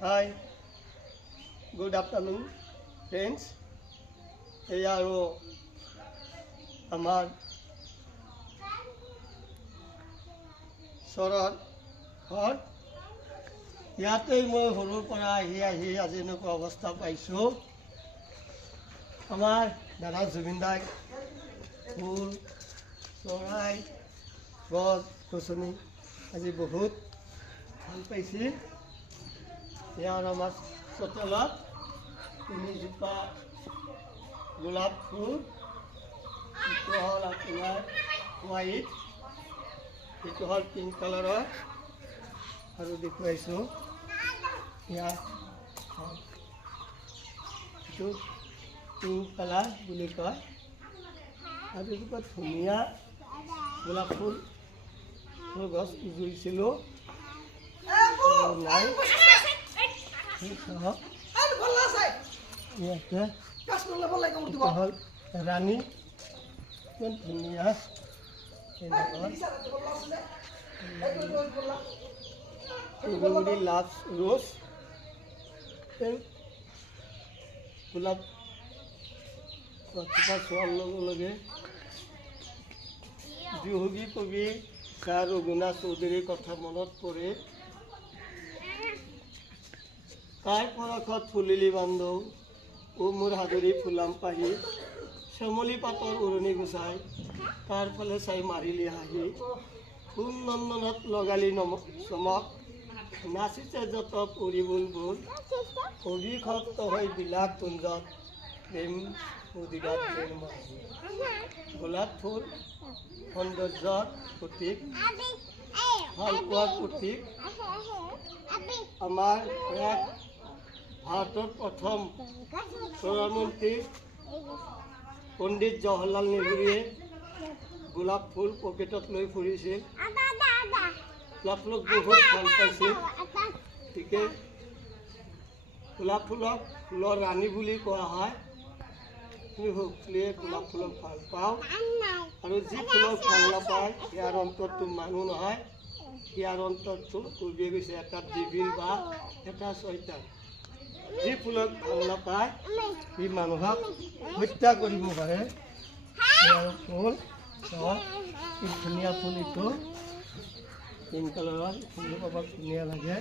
Hi, good afternoon, friends. এয়া আৰু আমাৰ চৰৰ ঘৰ। ইয়াতেই মই সৰুৰ পৰা আহি আজি এনেকুৱা অৱস্থা পাইছোঁ। আমাৰ দাদা জুবিন দাই ফুল চৰাই গছ গছনি আজি বহুত ভাল পাইছে। ইয়াৰ আমাৰ চোতালত তিনিজোপা গোলাপ ফুল, এইটো হ'ল আপোনাৰ হোৱাইট, এইটো হ'ল পিংক কালাৰৰ, আৰু দেখুৱাইছোঁ ইয়াত এইটো পিংক কালাৰ বুলি কয়। আৰু এজোপা ধুনীয়া গোলাপ ফুল গছ ৰুইছিলোঁ, নাই ইয়াতে হ'ল ৰাণী, ইমান ধুনীয়া লাভ ৰোজ। গোলাপ গছজোপা চোৱাৰ লগে লগে বিহুগী কবি ছাৰ ৰঘুনাথ চৌধুৰীৰ কথা মনত পৰে। কাৰ পৰশত ফুলিলি বান্ধৌ, ও মোৰ হাজৰি ফুলাম পাহি, শ্যামলী পাতৰ উৰণি গুচাই তাৰ ফালে চাই মাৰিলি হাঁহি, ফুল নন্দনত লগালি চমক, নাচিছে যত পৰি বুলবুল, অভিশপ্ত হৈ বিলাস কুঞ্জত প্ৰেম মুদিৰাত প্ৰেম। গোলাপ ফুল সৌন্দৰ্যৰ প্ৰতীক, ভালপোৱাৰ প্ৰতীক। আমাৰ এক ভাৰতৰ প্ৰথম প্ৰধানমন্ত্ৰী পণ্ডিত জৱাহৰলাল নেহৰুৱে গোলাপ ফুল পকেটত লৈ ফুৰিছিল। গোলাপ ফুলক বহুত ভাল পাইছিল, গতিকে গোলাপ ফুলক ফুলৰ ৰাণী বুলি কোৱা হয়। আমি সকলোৱে গোলাপ ফুলক ভাল পাওঁ, আৰু যি ফুলক ভাল নাপায় ইয়াৰ অন্তৰটো মানুহ নহয়, ইয়াৰ অন্তৰটো উৰি গৈছে এটা ডিভিল বা এটা চৈতান। যি ফুলক ভাল নাপায় সি মানুহক হত্যা কৰিব পাৰে। ফুল কি ধুনীয়া ফুল, এইটো পিংক কালাৰৰ ফুলটো বৰ ধুনীয়া লাগে।